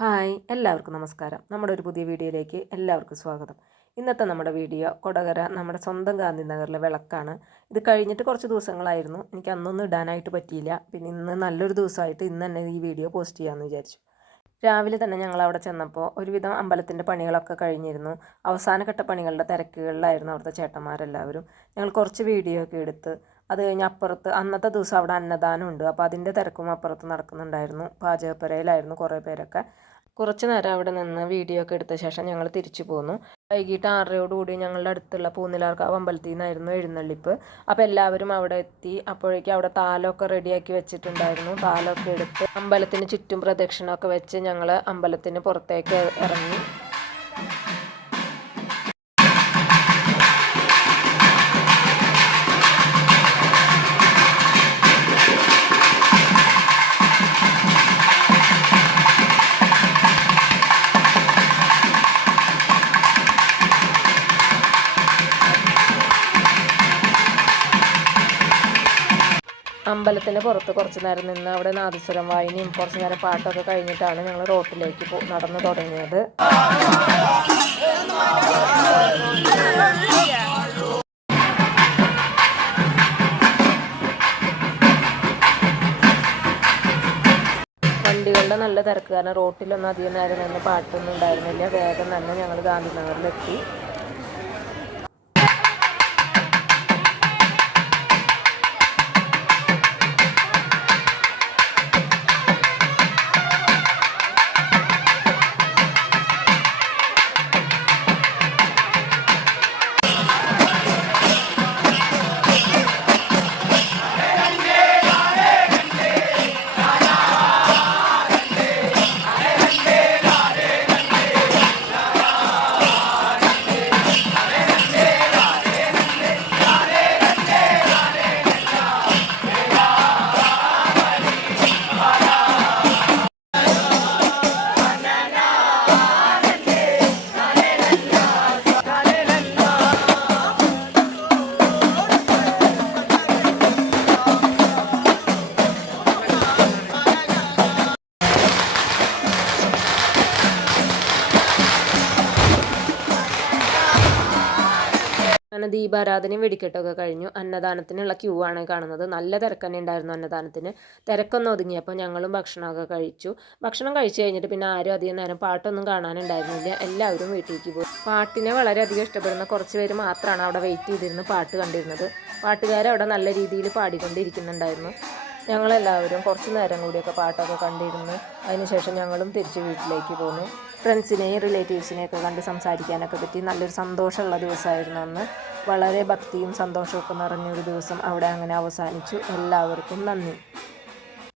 Hi എല്ലാവർക്കും നമസ്കാരം. നമ്മുടെ ഒരു പുതിയ വീഡിയോയിലേക്ക് എല്ലാവർക്കും സ്വാഗതം. ഇന്നത്തെ നമ്മുടെ വീഡിയോ കൊടകര നമ്മുടെ സ്വന്തം ഗാന്ധിനഗറിലെ വിളക്കാണ്. ഇത് കഴിഞ്ഞിട്ട് കുറച്ച് ദിവസങ്ങളായിരുന്നു. എനിക്ക് അന്നൊന്നും ഇടാനായിട്ട് പറ്റിയില്ല. പിന്നെ ഇന്ന് നല്ലൊരു ദിവസമായിട്ട് ഇന്ന് തന്നെ ഈ വീഡിയോ പോസ്റ്റ് ചെയ്യാമെന്ന് വിചാരിച്ചു. രാവിലെ തന്നെ ഞങ്ങൾ അവിടെ ചെന്നപ്പോൾ ഒരുവിധം അമ്പലത്തിന്റെ പണികളൊക്കെ കഴിഞ്ഞിരുന്നു. അവസാനഘട്ട പണികളുടെ തിരക്കുകളിലായിരുന്നു അവിടുത്തെ ചേട്ടന്മാരെല്ലാവരും. ഞങ്ങൾ കുറച്ച് വീഡിയോ ഒക്കെ എടുത്ത് അത് കഴിഞ്ഞ് അപ്പുറത്ത് അന്നത്തെ ദിവസം അവിടെ അന്നദാനം ഉണ്ട്. അപ്പോൾ അതിന്റെ തിരക്കും അപ്പുറത്ത് നടക്കുന്നുണ്ടായിരുന്നു. പാചകപ്പുരയിലായിരുന്നു കുറേ പേരൊക്കെ. കുറച്ച് നേരം അവിടെ നിന്ന് വീഡിയോ ഒക്കെ എടുത്ത ശേഷം ഞങ്ങൾ തിരിച്ചു പോന്നു. വൈകിട്ട് ആറരയോടുകൂടി ഞങ്ങളുടെ അടുത്തുള്ള പൂന്നിലാർക്കാവ് അമ്പലത്തിൽ നിന്നായിരുന്നു എഴുന്നള്ളിപ്പ്. അപ്പോൾ എല്ലാവരും അവിടെ എത്തി. അപ്പോഴേക്കും അവിടെ താലമൊക്കെ റെഡിയാക്കി വെച്ചിട്ടുണ്ടായിരുന്നു. താലമൊക്കെ എടുത്ത് അമ്പലത്തിന് ചുറ്റും പ്രദക്ഷിണമൊക്കെ വെച്ച് ഞങ്ങൾ അമ്പലത്തിന് പുറത്തേക്ക് ഇറങ്ങി. അമ്പലത്തിന് പുറത്ത് കുറച്ച് നേരം നിന്ന് അവിടെ നാദസ്വരം വായനയും കുറച്ച് നേരം പാട്ടൊക്കെ കഴിഞ്ഞിട്ടാണ് ഞങ്ങൾ റോട്ടിലേക്ക് നടന്നു തുടങ്ങിയത്. വണ്ടികളുടെ നല്ല തിരക്ക് കാരണം റോട്ടിലൊന്നും അധികം നേരം നിന്ന് പാട്ടൊന്നും ഉണ്ടായിരുന്നില്ല. വേഗം തന്നെ ഞങ്ങൾ ഗാന്ധിനഗറിലെത്തി. അങ്ങനെ ദീപാരാധനയും വെടിക്കെട്ടൊക്കെ കഴിഞ്ഞു. അന്നദാനത്തിനുള്ള ക്യൂ ആണ് കാണുന്നത്. നല്ല തിരക്ക് തന്നെ ഉണ്ടായിരുന്നു അന്നദാനത്തിന്. തിരക്കൊന്നും ഒതുങ്ങിയപ്പോൾ ഞങ്ങളും ഭക്ഷണമൊക്കെ കഴിച്ചു. ഭക്ഷണം കഴിച്ചു കഴിഞ്ഞിട്ട് പിന്നെ ആരും അധികം നേരം പാട്ടൊന്നും കാണാനുണ്ടായിരുന്നില്ല. എല്ലാവരും വീട്ടിലേക്ക് പോയി. പാട്ടിനെ വളരെയധികം ഇഷ്ടപ്പെടുന്ന കുറച്ച് പേര് മാത്രമാണ് അവിടെ വെയിറ്റ് ചെയ്തിരുന്ന് പാട്ട് കണ്ടിരുന്നത്. പാട്ടുകാരവിടെ നല്ല രീതിയിൽ പാടിക്കൊണ്ടിരിക്കുന്നുണ്ടായിരുന്നു. ഞങ്ങളെല്ലാവരും കുറച്ച് നേരം കൂടിയൊക്കെ പാട്ടൊക്കെ കണ്ടിരുന്നു. അതിനുശേഷം ഞങ്ങളും തിരിച്ച് വീട്ടിലേക്ക് പോന്നു. ഫ്രണ്ട്സിനെയും റിലേറ്റീവ്സിനെയൊക്കെ കണ്ട് സംസാരിക്കാനൊക്കെ പറ്റി. നല്ലൊരു സന്തോഷമുള്ള ദിവസമായിരുന്നു അന്ന്. വളരെ ഭക്തിയും സന്തോഷമൊക്കെ നിറഞ്ഞൊരു ദിവസം അവിടെ അങ്ങനെ അവസാനിച്ചു. എല്ലാവർക്കും നന്ദി.